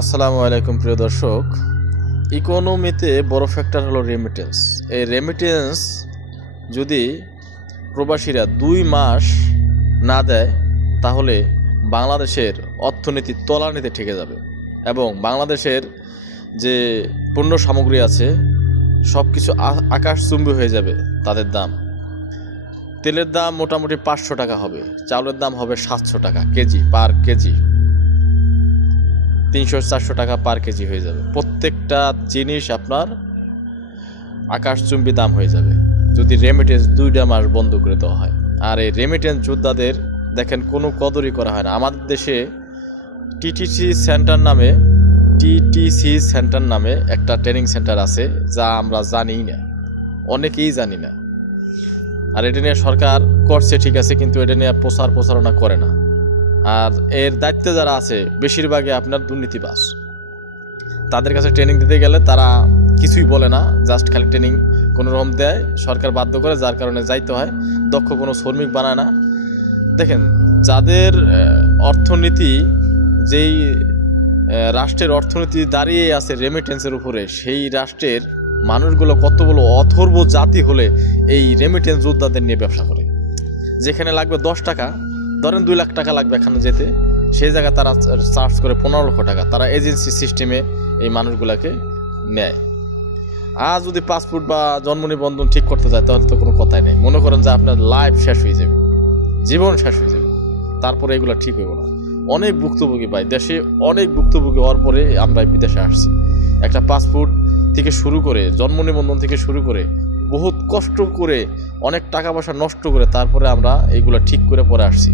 আসসালামু আলাইকুম প্রিয় দর্শক। ইকোনমিতে বড় ফ্যাক্টর হলো রেমিটেন্স। এই রেমিটেন্স যদি প্রবাসীরা 2 মাস না দেয় তাহলে বাংলাদেশের অর্থনীতি তলানিতে ঠেকে যাবে এবং বাংলাদেশের যে পণ্য সামগ্রী আছে সব কিছু আকাশচুম্বী হয়ে যাবে। তাদের দাম, তেলের দাম মোটামুটি 500 টাকা হবে, চাউলের দাম হবে 700 টাকা কেজি, পার কেজি 300-400 টাকা পার কেজি হয়ে যাবে। প্রত্যেকটা জিনিস আপনার আকাশচুম্বী দাম হয়ে যাবে যদি রেমিটেন্স 2টা মাস বন্ধ করে দেওয়া হয়। আর এই রেমিটেন্স যোদ্ধাদের দেখেন কোনো কদরই করা হয় না। আমাদের দেশে টিটিসি সেন্টার নামে একটা ট্রেনিং সেন্টার আছে, যা আমরা জানিই না, অনেকেই জানি না। আর এটা নিয়ে সরকার করছে ঠিক আছে, কিন্তু এটা নিয়ে প্রচারণা করে না। আর এর দায়িত্বে যারা আছে বেশিরভাগই আপনার দুর্নীতিবাজ। তাদের কাছে ট্রেনিং দিতে গেলে তারা কিছুই বলে না, জাস্ট খালি ট্রেনিং কোনো রকম দেয়, সরকার বাধ্য করে, যার কারণে যাইতে হয়। দক্ষ কোনো শ্রমিক বানায় না। দেখেন, যাদের অর্থনীতি, যেই রাষ্ট্রের অর্থনীতি দাঁড়িয়ে আছে রেমিটেন্সের উপরে, সেই রাষ্ট্রের মানুষগুলো কত বড় অথর্ব জাতি হলে এই রেমিটেন্স যোদ্ধাদের নিয়ে ব্যবসা করে। যেখানে লাগবে 10 টাকা, ধরেন 2 লাখ টাকা লাগবে এখানে যেতে, সেই জায়গায় তারা চার্জ করে 15 লক্ষ টাকা। তারা এজেন্সি সিস্টেমে এই মানুষগুলোকে নেয়। আর যদি পাসপোর্ট বা জন্ম নিবন্ধন ঠিক করতে যায় তাহলে তো কোনো কথাই নেই। মনে করেন যে আপনার লাইফ শেষ হয়ে যাবে, জীবন শেষ হয়ে যাবে, তারপরে এগুলো ঠিক হইব না। অনেক ভুক্তভোগী ভাই, দেশে অনেক ভুক্তভোগী হওয়ার পরে আমরা বিদেশে আসছি। একটা পাসপোর্ট থেকে শুরু করে, জন্ম নিবন্ধন থেকে শুরু করে, বহুত কষ্ট করে, অনেক টাকা পয়সা নষ্ট করে তারপরে আমরা এইগুলো ঠিক করে পরে আসছি।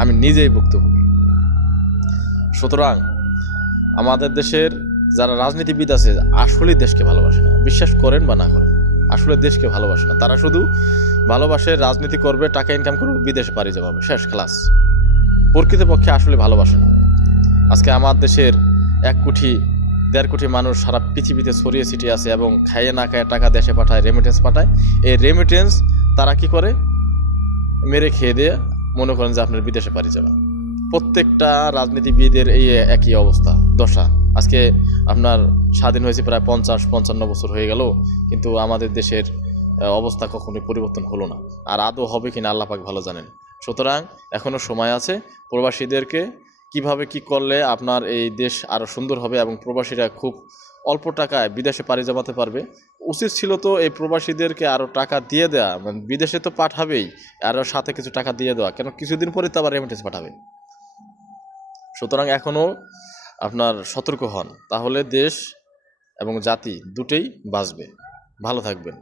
আমি নিজেই ভুক্তভোগী। সুতরাং আমাদের দেশের যারা রাজনীতিবিদ আছে আসলেই দেশকে ভালোবাসে না, বিশ্বাস করেন বা না করেন, আসলে দেশকে ভালোবাসে না। তারা শুধু ভালোবাসে রাজনীতি করবে, টাকা ইনকাম করবে, বিদেশে পাড়ি যাবে, শেষ ক্লাস। প্রকৃতপক্ষে আসলে ভালোবাসে না। আজকে আমার দেশের 1 কোটি 1.5 কোটি মানুষ সারা পৃথিবীতে ছড়িয়ে ছিটিয়ে আছে এবং খাইয়ে না খাইয়ে টাকা দেশে পাঠায়, রেমিটেন্স পাঠায়। এই রেমিটেন্স তারা কি করে, মেরে খেয়ে দিয়ে মনে করেন যে আপনার বিদেশে পাড়ি যাবে। প্রত্যেকটা রাজনীতিবিদের এই একই অবস্থা, দশা। আজকে আপনার স্বাধীন হয়েছে প্রায় 50-55 বছর হয়ে গেল, কিন্তু আমাদের দেশের অবস্থা কখনোই পরিবর্তন হলো না। আর আদৌ হবে কিনা আল্লাহ পাক ভালো জানেন। সুতরাং এখনও সময় আছে। প্রবাসীদেরকে কিভাবে কি করলে আপনার এই দেশ আরও সুন্দর হবে এবং প্রবাসীরা খুব অল্প টাকায় বিদেশে পাড়ি জমাতে পারবে, উচিত ছিল তো এই প্রবাসীদেরকে আরও টাকা দিয়ে দেওয়া। মানে বিদেশে তো পাঠাবেই, আরও সাথে কিছু টাকা দিয়ে দেওয়া, কেন কিছুদিন পরে তো আবার রেমিটেন্স পাঠাবে। সুতরাং এখনও আপনার সতর্ক হন, তাহলে দেশ এবং জাতি দুটোই বাঁচবে। ভালো থাকবেন।